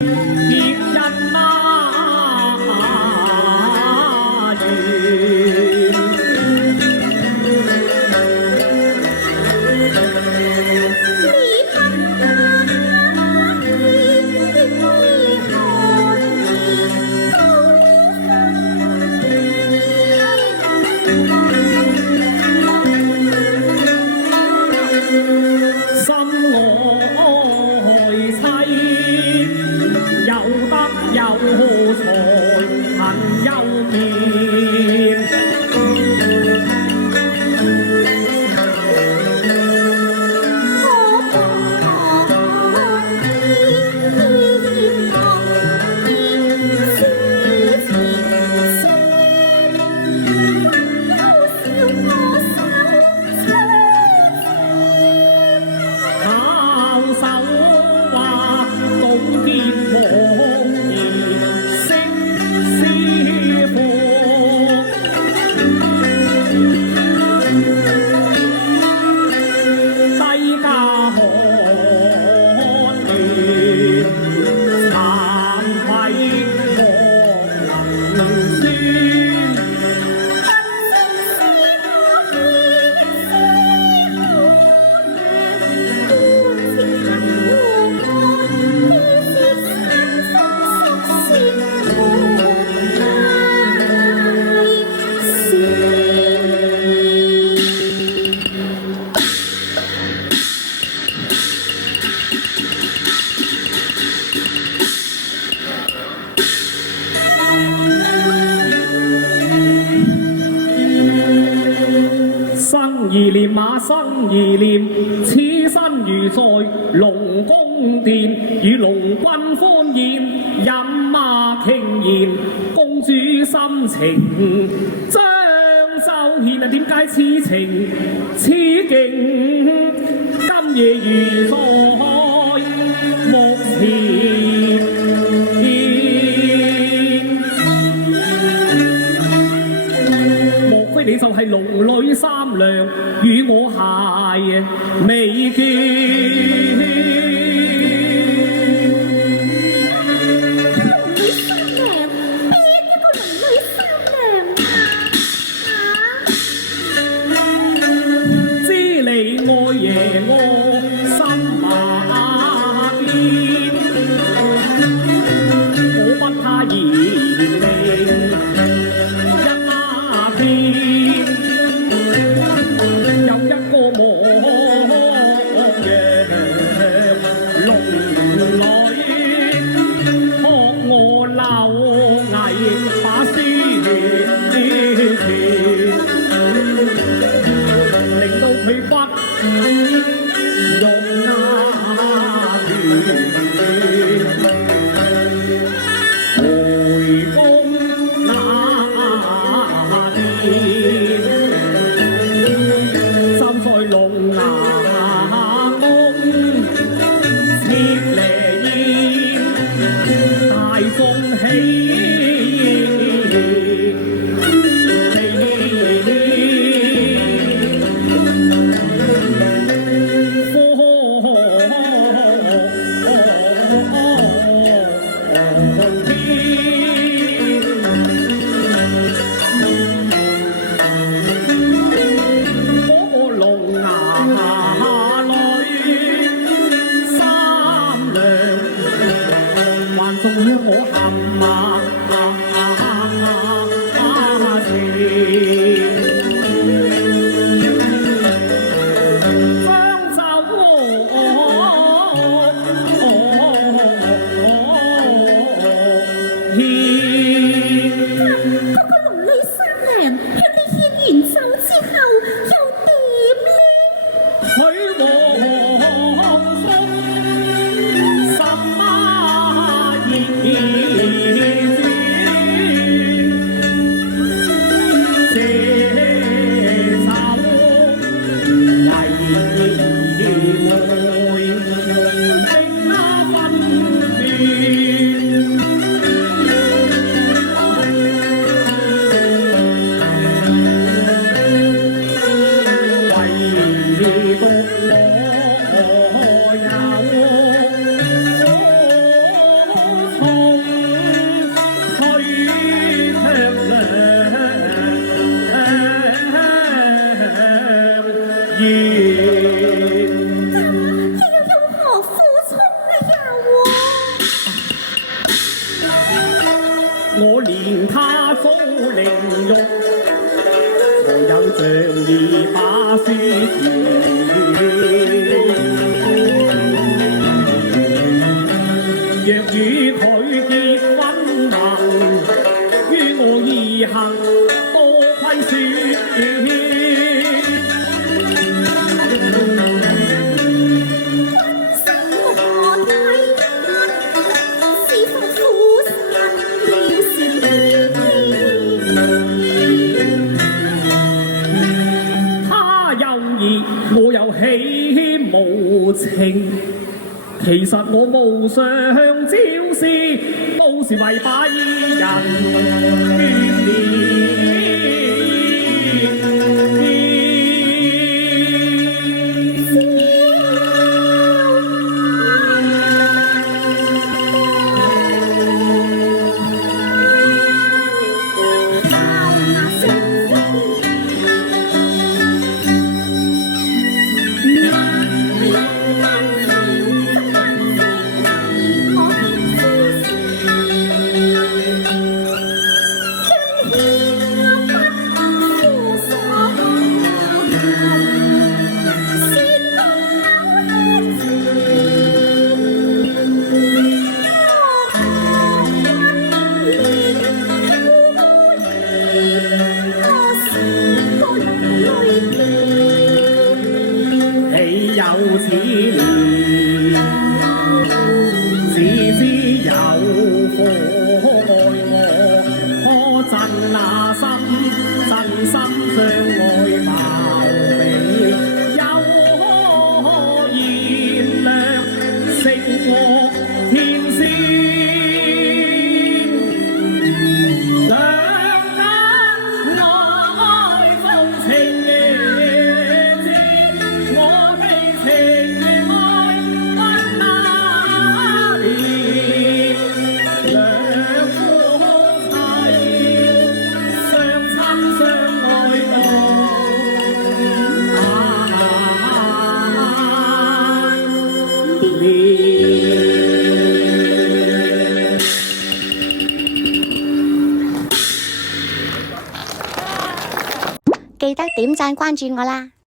別人馬原，你憑那天的寒心愛妻，有德有才朋友面，靠手話董建王兒識師傅，低家寒暖，慚愧莫能宣。生兒練馬生兒練，此身如在龍宮殿，與龍君歡宴，飲馬傾言，公主心情張秀賢啊，點解此情此景，今夜如在目前。你就係龍女三娘，與我係未見。知你愛爺我心馬邊，我不他言定。風吹卻涼言。我憐他遭凌辱，才有仗義把書傳。若與佢結婚盟，於我義行多虧損。我又喜無情，其實我無上招式，都是為把人眷戀。有此年，只知有禍愛我，可贈那心，真心相愛貌美，又可燃亮勝我天仙。記得點讚關注我啦！